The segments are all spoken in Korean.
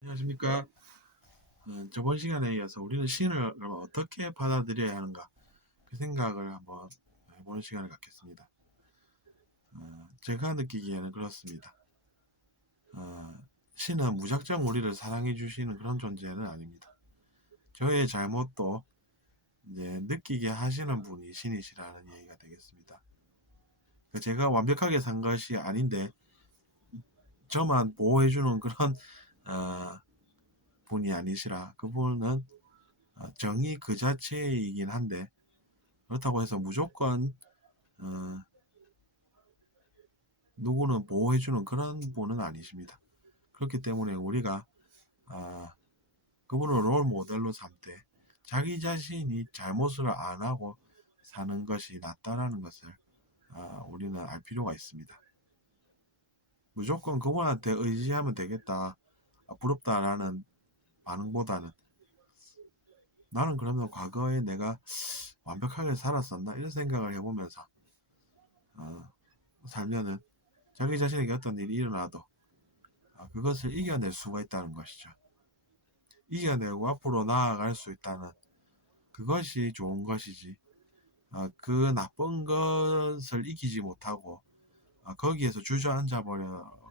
안녕하십니까. 어, 저번 시간에 이어서 우리는 신을 어떻게 받아들여야 하는가 그 생각을 한번 해보는 시간을 갖겠습니다. 어, 제가 느끼기에는 그렇습니다. 어, 신은 무작정 우리를 사랑해 주시는 그런 존재는 아닙니다. 저의 잘못도 이제 느끼게 하시는 분이 신이시라는 얘기가 되겠습니다. 제가 완벽하게 산 것이 아닌데 저만 보호해 주는 그런 어, 분이 아니시라 그분은 어, 정의 그 자체이긴 한데 그렇다고 해서 무조건 어, 누구는 보호해주는 그런 분은 아니십니다. 그렇기 때문에 우리가 아, 그분을 롤 모델로 삼되 자기 자신이 잘못을 안 하고 사는 것이 낫다라는 것을 아, 우리는 알 필요가 있습니다. 무조건 그분한테 의지하면 되겠다, 아, 부럽다라는 반응보다는 나는 그러면 과거에 내가 완벽하게 살았었나 이런 생각을 해보면서 어, 살면은 자기 자신에게 어떤 일이 일어나도 어, 그것을 이겨낼 수가 있다는 것이죠. 이겨내고 앞으로 나아갈 수 있다는 그것이 좋은 것이지. 어, 그 나쁜 것을 이기지 못하고 어, 거기에서 주저앉아 버려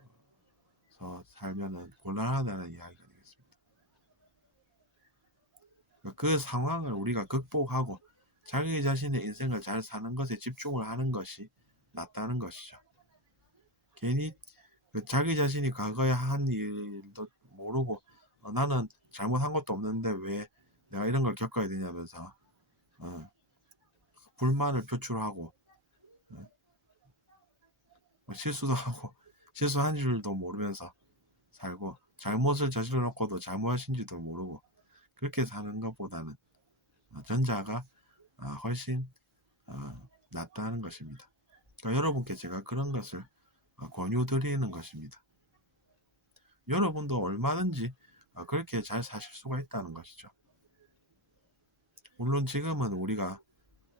서 살면은 곤란하다는 이야기가 되겠습니다. 그 상황을 우리가 극복하고 자기 자신의 인생을 잘 사는 것에 집중을 하는 것이 낫다는 것이죠. 괜히 그 자기 자신이 과거에 한 일도 모르고 어, 나는 잘못한 것도 없는데 왜 내가 이런 걸 겪어야 되냐면서 어, 불만을 표출하고 어, 뭐 실수도 하고 실수한 줄도 모르면서 살고 잘못을 저질러 놓고도 잘못하신지도 모르고 그렇게 사는 것보다는 어, 전자가 어, 훨씬 어, 낫다는 것입니다. 그러니까 여러분께 제가 그런 것을 어, 권유드리는 것입니다. 여러분도 얼마든지 어, 그렇게 잘 사실 수가 있다는 것이죠. 물론 지금은 우리가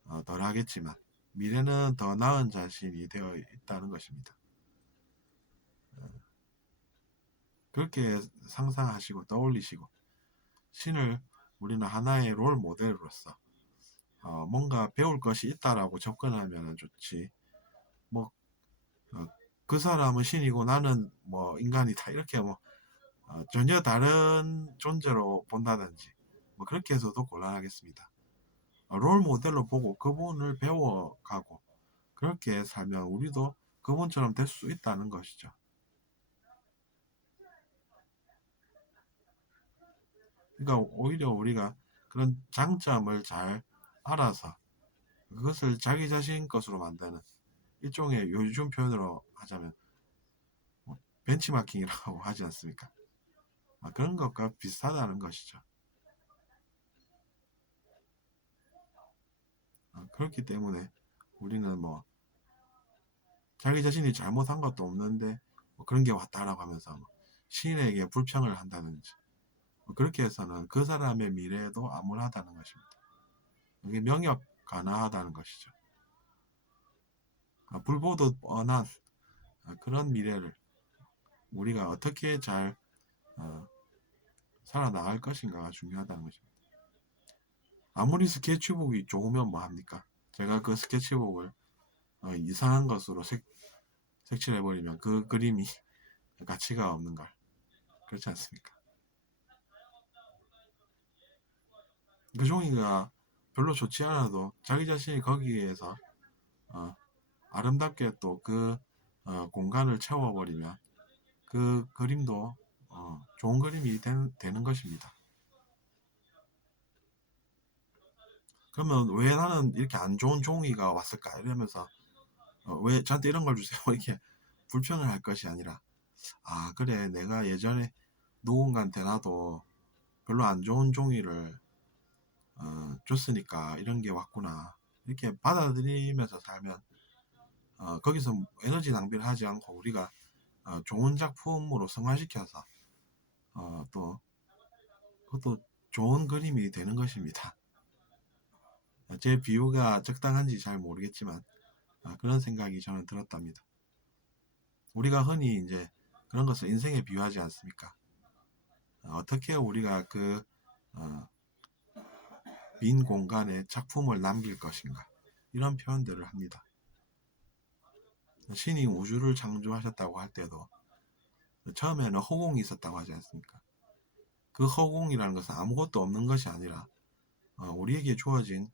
어, 덜 하겠지만 미래는 더 나은 자신이 되어 있다는 것입니다. 어, 그렇게 상상하시고 떠올리시고 신을 우리는 하나의 롤 모델로서 어, 뭔가 배울 것이 있다라고 접근하면 좋지. 뭐, 어, 그 사람은 신이고 나는 뭐 인간이다. 이렇게 뭐, 어, 전혀 다른 존재로 본다든지, 뭐 그렇게 해서도 곤란하겠습니다. 어, 롤 모델로 보고 그분을 배워가고, 그렇게 살면 우리도 그분처럼 될 수 있다는 것이죠. 그러니까 오히려 우리가 그런 장점을 잘 알아서 그것을 자기 자신 것으로 만드는 일종의 요즘 표현으로 하자면 뭐 벤치마킹이라고 하지 않습니까? 아, 그런 것과 비슷하다는 것이죠. 아, 그렇기 때문에 우리는 뭐 자기 자신이 잘못한 것도 없는데 뭐 그런 게 왔다라고 하면서 뭐 시인에게 불평을 한다든지 뭐 그렇게 해서는 그 사람의 미래에도 암울하다는 것입니다. 이게 명역 가나하다는 것이죠. 아, 불보듯 뻔한 아, 그런 미래를 우리가 어떻게 잘 어, 살아나갈 것인가가 중요하다는 것입니다. 아무리 스케치북이 좋으면 뭐합니까? 제가 그 스케치북을 어, 이상한 것으로 색, 색칠해버리면 그 그림이 가치가 없는 걸 그렇지 않습니까? 그 종이가 별로 좋지 않아도 자기 자신이 거기에서 어, 아름답게 또그 어, 공간을 채워버리면 그 그림도 어, 좋은 그림이 된, 되는 것입니다. 그러면 왜 나는 이렇게 안 좋은 종이가 왔을까? 이러면서 어, 왜 저한테 이런 걸 주세요? 이렇게 불평을 할 것이 아니라. 아 그래. 내가 예전에 누군가한테 나도 별로 안 좋은 종이를 어, 줬으니까 이런 게 왔구나 이렇게 받아들이면서 살면 어, 거기서 에너지 낭비를 하지 않고 우리가 어, 좋은 작품으로 성화시켜서 어, 또 그것도 좋은 그림이 되는 것입니다. 어, 제 비유가 적당한지 잘 모르겠지만 아, 그런 생각이 저는 들었답니다. 우리가 흔히 이제 그런 것을 인생에 비유하지 않습니까? 어떻게 우리가 그 어, 빈 공간에 작품을 남길 것인가 이런 표현들을 합니다. 신이 우주를 창조하셨다고 할 때도 처음에는 허공이 있었다고 하지 않습니까? 그 허공이라는 것은 아무것도 없는 것이 아니라 어, 우리에게 주어진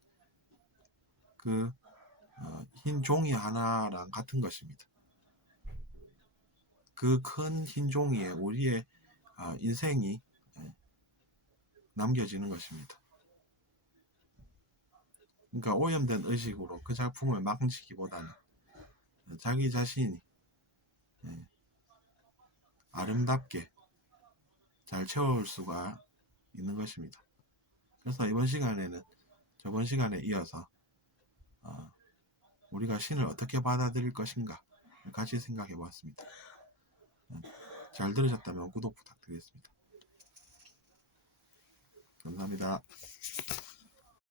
그 어, 흰 종이 하나랑 같은 것입니다. 그 큰 흰 종이에 우리의 어, 인생이 예, 남겨지는 것입니다. 그러니까 오염된 의식으로 그 작품을 망치기보다는 자기 자신이 예, 아름답게 잘 채울 수가 있는 것입니다. 그래서 이번 시간에는 저번 시간에 이어서 어, 우리가 신을 어떻게 받아들일 것인가 같이 생각해 보았습니다. 음, 잘 들으셨다면 구독 부탁드리겠습니다. 감사합니다.